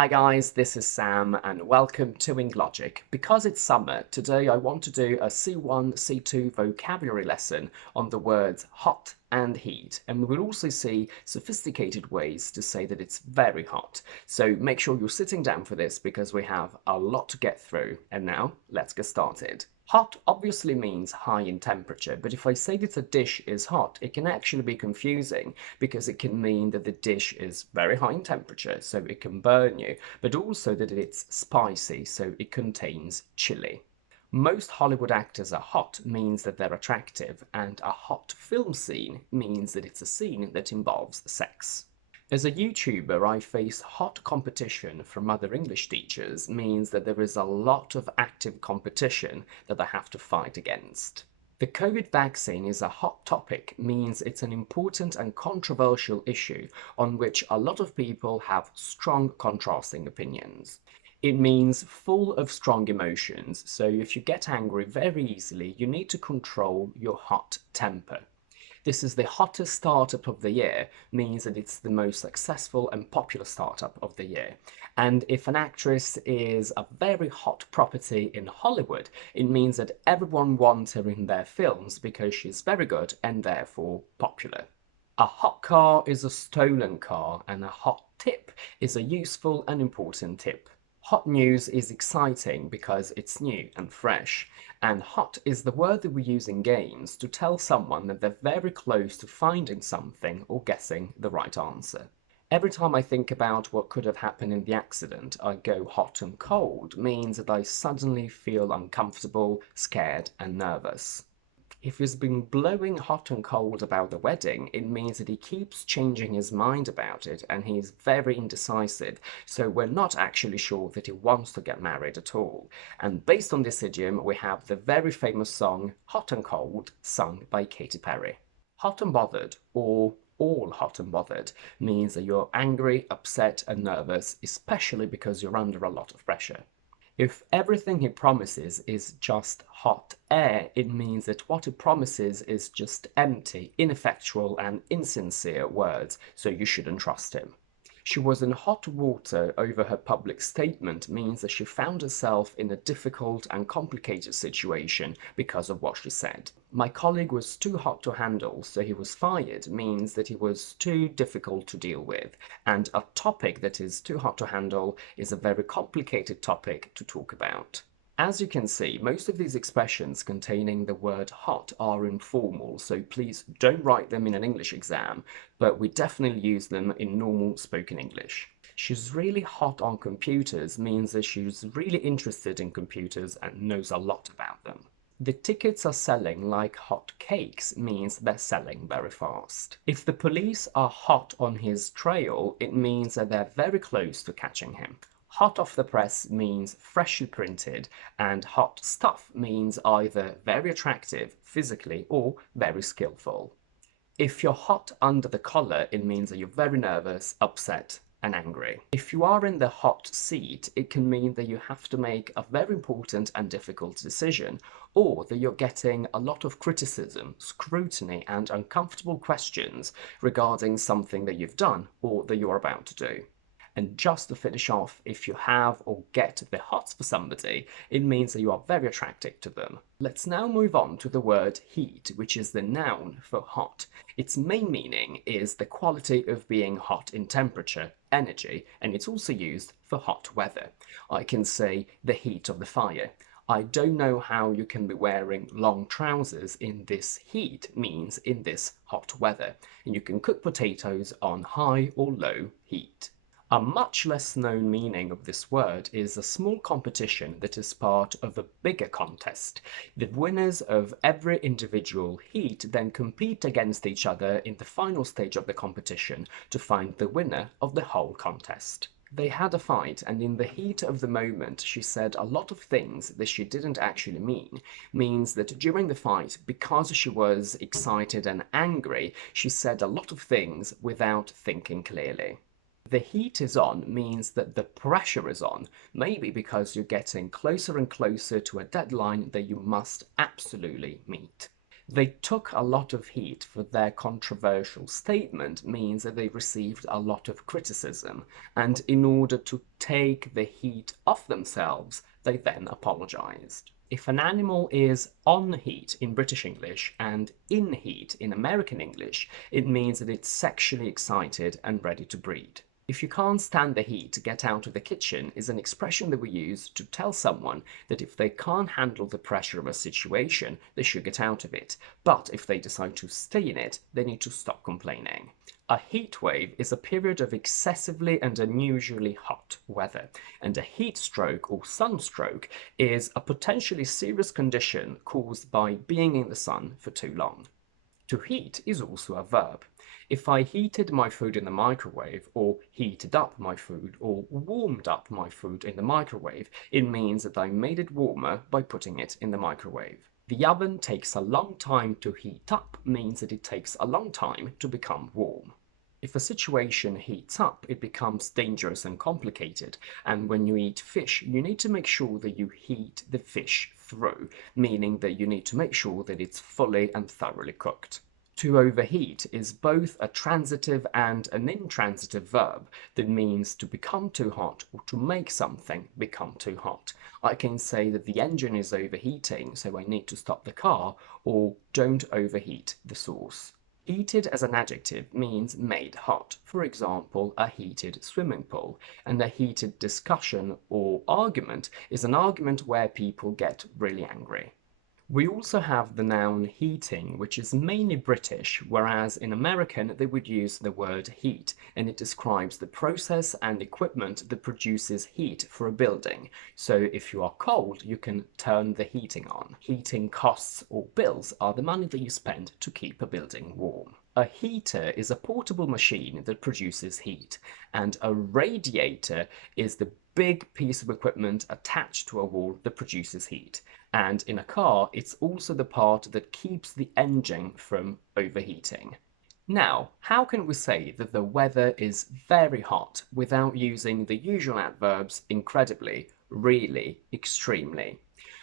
Hi guys, this is Sam and welcome to WingLogic. Because it's summer, today I want to do a C1, C2 vocabulary lesson on the words hot and heat, and we will also see sophisticated ways to say that it's very hot. So make sure you're sitting down for this because we have a lot to get through. And now, let's get started. Hot obviously means high in temperature, but if I say that a dish is hot, it can actually be confusing because it can mean that the dish is very high in temperature, so it can burn you, but also that it's spicy, so it contains chili. Most Hollywood actors are hot means that they're attractive, and a hot film scene means that it's a scene that involves sex. As a YouTuber, I face hot competition from other English teachers means that there is a lot of active competition that I have to fight against. The COVID vaccine is a hot topic means it's an important and controversial issue on which a lot of people have strong contrasting opinions. It means full of strong emotions, so if you get angry very easily, you need to control your hot temper. This is the hottest startup of the year, means that it's the most successful and popular startup of the year. And if an actress is a very hot property in Hollywood, it means that everyone wants her in their films because she's very good and therefore popular. A hot car is a stolen car, and a hot tip is a useful and important tip. Hot news is exciting because it's new and fresh, and hot is the word that we use in games to tell someone that they're very close to finding something or guessing the right answer. Every time I think about what could have happened in the accident, I go hot and cold means that I suddenly feel uncomfortable, scared, and nervous. If he's been blowing hot and cold about the wedding, it means that he keeps changing his mind about it and he's very indecisive, so we're not actually sure that he wants to get married at all. And based on this idiom, we have the very famous song Hot and Cold, sung by Katy Perry. Hot and bothered, or all hot and bothered, means that you're angry, upset, and nervous, especially because you're under a lot of pressure. If everything he promises is just hot air, it means that what he promises is just empty, ineffectual, and insincere words, so you shouldn't trust him. She was in hot water over her public statement means that she found herself in a difficult and complicated situation because of what she said. My colleague was too hot to handle, so he was fired means that he was too difficult to deal with, and a topic that is too hot to handle is a very complicated topic to talk about. As you can see, most of these expressions containing the word hot are informal, so please don't write them in an English exam, but we definitely use them in normal spoken English. She's really hot on computers means that she's really interested in computers and knows a lot about them. The tickets are selling like hot cakes means they're selling very fast. If the police are hot on his trail, it means that they're very close to catching him. Hot off the press means freshly printed, and hot stuff means either very attractive physically or very skillful. If you're hot under the collar, it means that you're very nervous, upset, and angry. If you are in the hot seat, it can mean that you have to make a very important and difficult decision, or that you're getting a lot of criticism, scrutiny, and uncomfortable questions regarding something that you've done or that you're about to do. And just to finish off, if you have or get the hots for somebody, it means that you are very attractive to them. Let's now move on to the word heat, which is the noun for hot. Its main meaning is the quality of being hot in temperature, energy, and it's also used for hot weather. I can say the heat of the fire. I don't know how you can be wearing long trousers in this heat means in this hot weather, and you can cook potatoes on high or low heat. A much less known meaning of this word is a small competition that is part of a bigger contest. The winners of every individual heat then compete against each other in the final stage of the competition to find the winner of the whole contest. They had a fight, and in the heat of the moment, she said a lot of things that she didn't actually mean, means that during the fight, because she was excited and angry, she said a lot of things without thinking clearly. The heat is on means that the pressure is on, maybe because you're getting closer and closer to a deadline that you must absolutely meet. They took a lot of heat for their controversial statement means that they received a lot of criticism, and in order to take the heat off themselves, they then apologized. If an animal is on heat in British English and in heat in American English, it means that it's sexually excited and ready to breed. If you can't stand the heat, get out of the kitchen is an expression that we use to tell someone that if they can't handle the pressure of a situation, they should get out of it. But if they decide to stay in it, they need to stop complaining. A heat wave is a period of excessively and unusually hot weather, and a heat stroke or sunstroke is a potentially serious condition caused by being in the sun for too long. To heat is also a verb. If I heated my food in the microwave, or heated up my food, or warmed up my food in the microwave, it means that I made it warmer by putting it in the microwave. The oven takes a long time to heat up means that it takes a long time to become warm. If a situation heats up, it becomes dangerous and complicated, and when you eat fish, you need to make sure that you heat the fish through, meaning that you need to make sure that it's fully and thoroughly cooked. To overheat is both a transitive and an intransitive verb that means to become too hot or to make something become too hot. I can say that the engine is overheating, so I need to stop the car, or don't overheat the sauce. Heated as an adjective means made hot, for example, a heated swimming pool, and a heated discussion or argument is an argument where people get really angry. We also have the noun heating, which is mainly British, whereas in American they would use the word heat, and it describes the process and equipment that produces heat for a building. So if you are cold, you can turn the heating on. Heating costs or bills are the money that you spend to keep a building warm. A heater is a portable machine that produces heat, and a radiator is the big piece of equipment attached to a wall that produces heat. And in a car, it's also the part that keeps the engine from overheating. Now, how can we say that the weather is very hot without using the usual adverbs incredibly, really, extremely?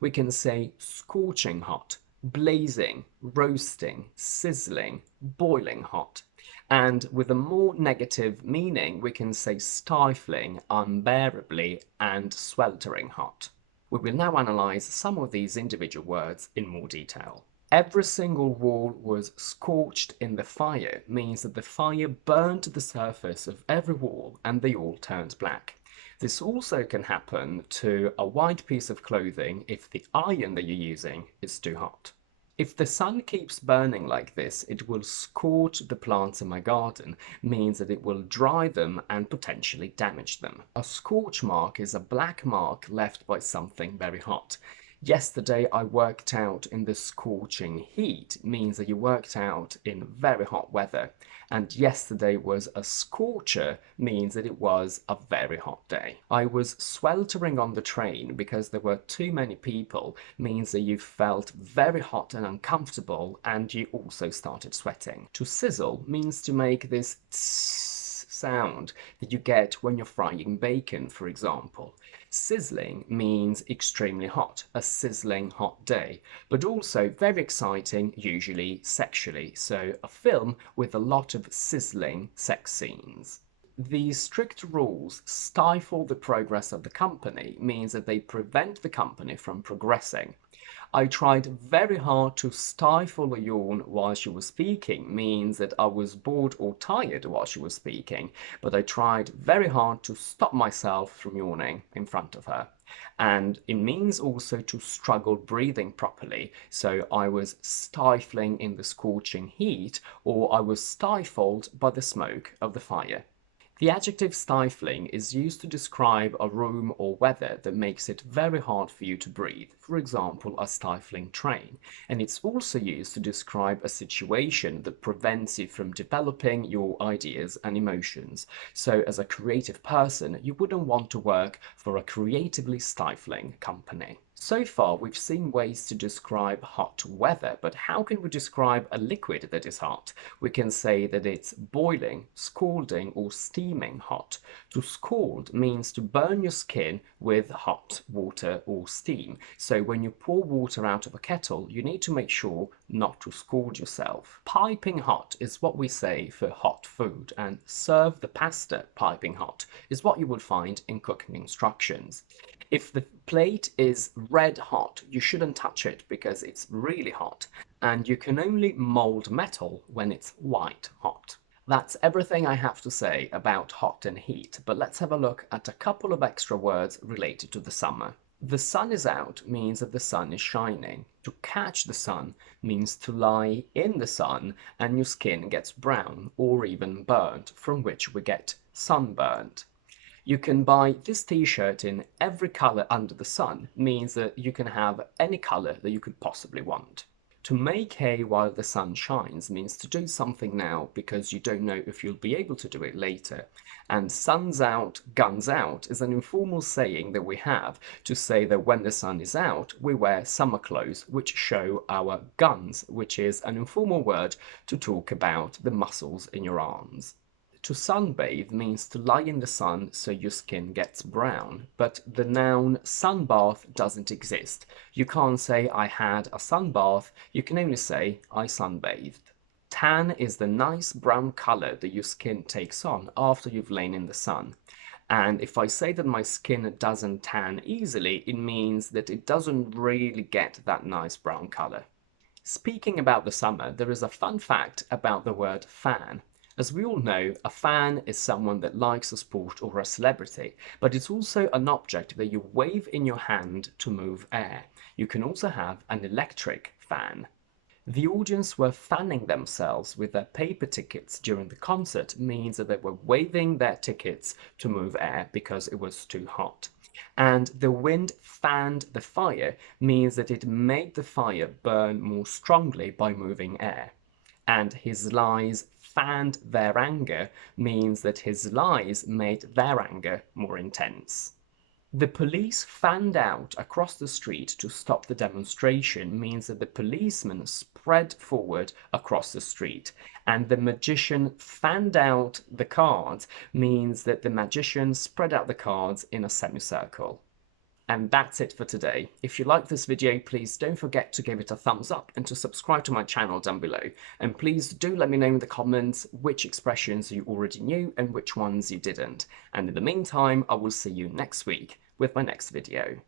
We can say scorching hot, blazing, roasting, sizzling, boiling hot. And with a more negative meaning, we can say stifling, unbearably, and sweltering hot. We will now analyse some of these individual words in more detail. Every single wall was scorched in the fire means that the fire burned the surface of every wall and they all turned black. This also can happen to a white piece of clothing if the iron that you're using is too hot. If the sun keeps burning like this, it will scorch the plants in my garden, means that it will dry them and potentially damage them. A scorch mark is a black mark left by something very hot. Yesterday I worked out in the scorching heat means that you worked out in very hot weather, and yesterday was a scorcher means that it was a very hot day. I was sweltering on the train because there were too many people means that you felt very hot and uncomfortable and you also started sweating. To sizzle means to make this tss sound that you get when you're frying bacon, for example. Sizzling means extremely hot, a sizzling hot day, but also very exciting, usually sexually, so a film with a lot of sizzling sex scenes. These strict rules stifle the progress of the company, means that they prevent the company from progressing. I tried very hard to stifle a yawn while she was speaking means that I was bored or tired while she was speaking, but I tried very hard to stop myself from yawning in front of her. And it means also to struggle breathing properly, so I was stifling in the scorching heat or I was stifled by the smoke of the fire. The adjective stifling is used to describe a room or weather that makes it very hard for you to breathe, for example, a stifling train. And it's also used to describe a situation that prevents you from developing your ideas and emotions. So as a creative person, you wouldn't want to work for a creatively stifling company. So far, we've seen ways to describe hot weather, but how can we describe a liquid that is hot? We can say that it's boiling, scalding, or steaming hot. To scald means to burn your skin with hot water or steam. So when you pour water out of a kettle, you need to make sure not to scald yourself. Piping hot is what we say for hot food, and serve the pasta piping hot is what you would find in cooking instructions. If the plate is red hot, you shouldn't touch it because it's really hot, and you can only mold metal when it's white hot. That's everything I have to say about hot and heat, but let's have a look at a couple of extra words related to the summer. The sun is out means that the sun is shining. To catch the sun means to lie in the sun and your skin gets brown or even burnt, from which we get sunburnt. You can buy this t-shirt in every color under the sun, means that you can have any color that you could possibly want. To make hay while the sun shines means to do something now because you don't know if you'll be able to do it later. And sun's out, guns out is an informal saying that we have to say that when the sun is out, we wear summer clothes which show our guns, which is an informal word to talk about the muscles in your arms. To sunbathe means to lie in the sun so your skin gets brown, but the noun sunbath doesn't exist. You can't say I had a sunbath, you can only say I sunbathed. Tan is the nice brown color that your skin takes on after you've lain in the sun. And if I say that my skin doesn't tan easily, it means that it doesn't really get that nice brown color. Speaking about the summer, there is a fun fact about the word fan. As we all know, a fan is someone that likes a sport or a celebrity, but it's also an object that you wave in your hand to move air. You can also have an electric fan. The audience were fanning themselves with their paper tickets during the concert means that they were waving their tickets to move air because it was too hot. And the wind fanned the fire means that it made the fire burn more strongly by moving air. And his lies fanned their anger means that his lies made their anger more intense. The police fanned out across the street to stop the demonstration means that the policeman spread forward across the street, and the magician fanned out the cards means that the magician spread out the cards in a semicircle. And that's it for today. If you liked this video, please don't forget to give it a thumbs up and to subscribe to my channel down below. And please do let me know in the comments which expressions you already knew and which ones you didn't. And in the meantime, I will see you next week with my next video.